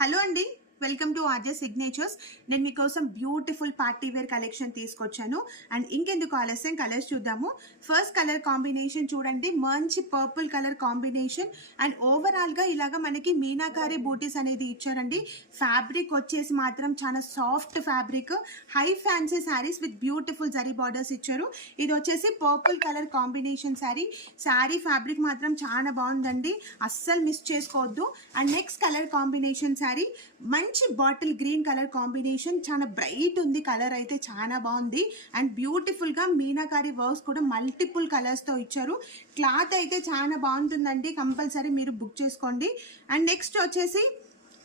Hello అండి, welcome to RJ signatures. నేను మీకోసం బ్యూటిఫుల్ పార్టీ వేర్ కలెక్షన్ తీసుకొచ్చాను. అండ్ ఇంకెందుకు ఆలస్యం, కలర్స్ చూద్దాము. ఫస్ట్ కలర్ కాంబినేషన్ చూడండి, మంచి పర్పుల్ కలర్ కాంబినేషన్. అండ్ ఓవరాల్గా ఇలాగా మనకి మీనాకారి బూటీస్ అనేది ఇచ్చారండి. ఫ్యాబ్రిక్ వచ్చేసి మాత్రం చాలా soft fabric, high fancy saris with beautiful zari borders ఇచ్చారు. ఇది వచ్చేసి purple colour combination sari. Sari fabric మాత్రం చాలా బాగుందండి, అస్సలు మిస్ చేసుకోవద్దు. And next colour combination sari మంచి బాటిల్ గ్రీన్ కలర్ కాంబినేషన్, చాలా బ్రైట్ ఉంది కలర్ అయితే, చాలా బాగుంది. అండ్ బ్యూటిఫుల్గా మీనాకారి వర్క్స్ కూడా మల్టిపుల్ కలర్స్తో ఇచ్చారు. క్లాత్ అయితే చాలా బాగుంటుందండి, కంపల్సరీ మీరు బుక్ చేసుకోండి. అండ్ నెక్స్ట్ వచ్చేసి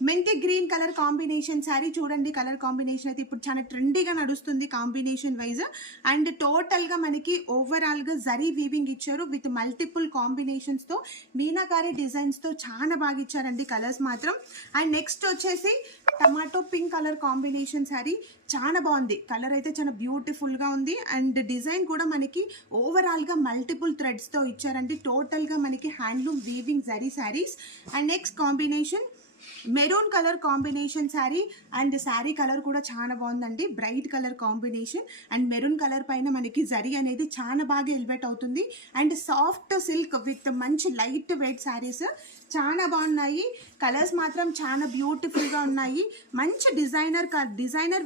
మెంతి గ్రీన్ కలర్ కాంబినేషన్ శారీ చూడండి. కలర్ కాంబినేషన్ అయితే ఇప్పుడు చాలా ట్రెండీగా నడుస్తుంది కాంబినేషన్ వైజ్. అండ్ టోటల్గా మనకి ఓవరాల్గా జరీ వీవింగ్ ఇచ్చారు విత్ మల్టిపుల్ కాంబినేషన్స్తో, మీనాకారి డిజైన్స్తో చాలా బాగా ఇచ్చారండి కలర్స్ మాత్రం. అండ్ నెక్స్ట్ వచ్చేసి tomato pink colour combination sari, చాలా బాగుంది. కలర్ అయితే చాలా బ్యూటిఫుల్గా ఉంది. అండ్ డిజైన్ కూడా మనకి ఓవరాల్గా మల్టిపుల్ థ్రెడ్స్తో ఇచ్చారండి. టోటల్గా మనకి handloom weaving zari saris. And next combination maroon colour combination sari. And sari colour కూడా చాలా బాగుందండి, bright colour combination. And maroon colour పైన మనకి జరీ అనేది చాలా బాగా ఎలివేట్ అవుతుంది. అండ్ సాఫ్ట్ సిల్క్ విత్ మంచి లైట్ వెయిట్ శారీస్ చాలా బాగున్నాయి. కలర్స్ మాత్రం చాలా బ్యూటిఫుల్గా ఉన్నాయి. మంచి డిజైనర్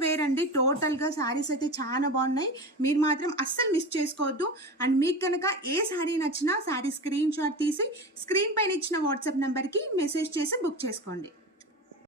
వేర్ అండి. టోటల్గా శారీస్ అయితే చాలా బాగున్నాయి, మీరు మాత్రం అస్సలు మిస్ చేసుకోవద్దు. అండ్ మీకు కనుక ఏ శారీ నచ్చినా శారీ స్క్రీన్ షాట్ తీసి స్క్రీన్ పైన ఇచ్చిన వాట్సాప్ నెంబర్కి మెసేజ్ చేసి బుక్ చేసుకోండి.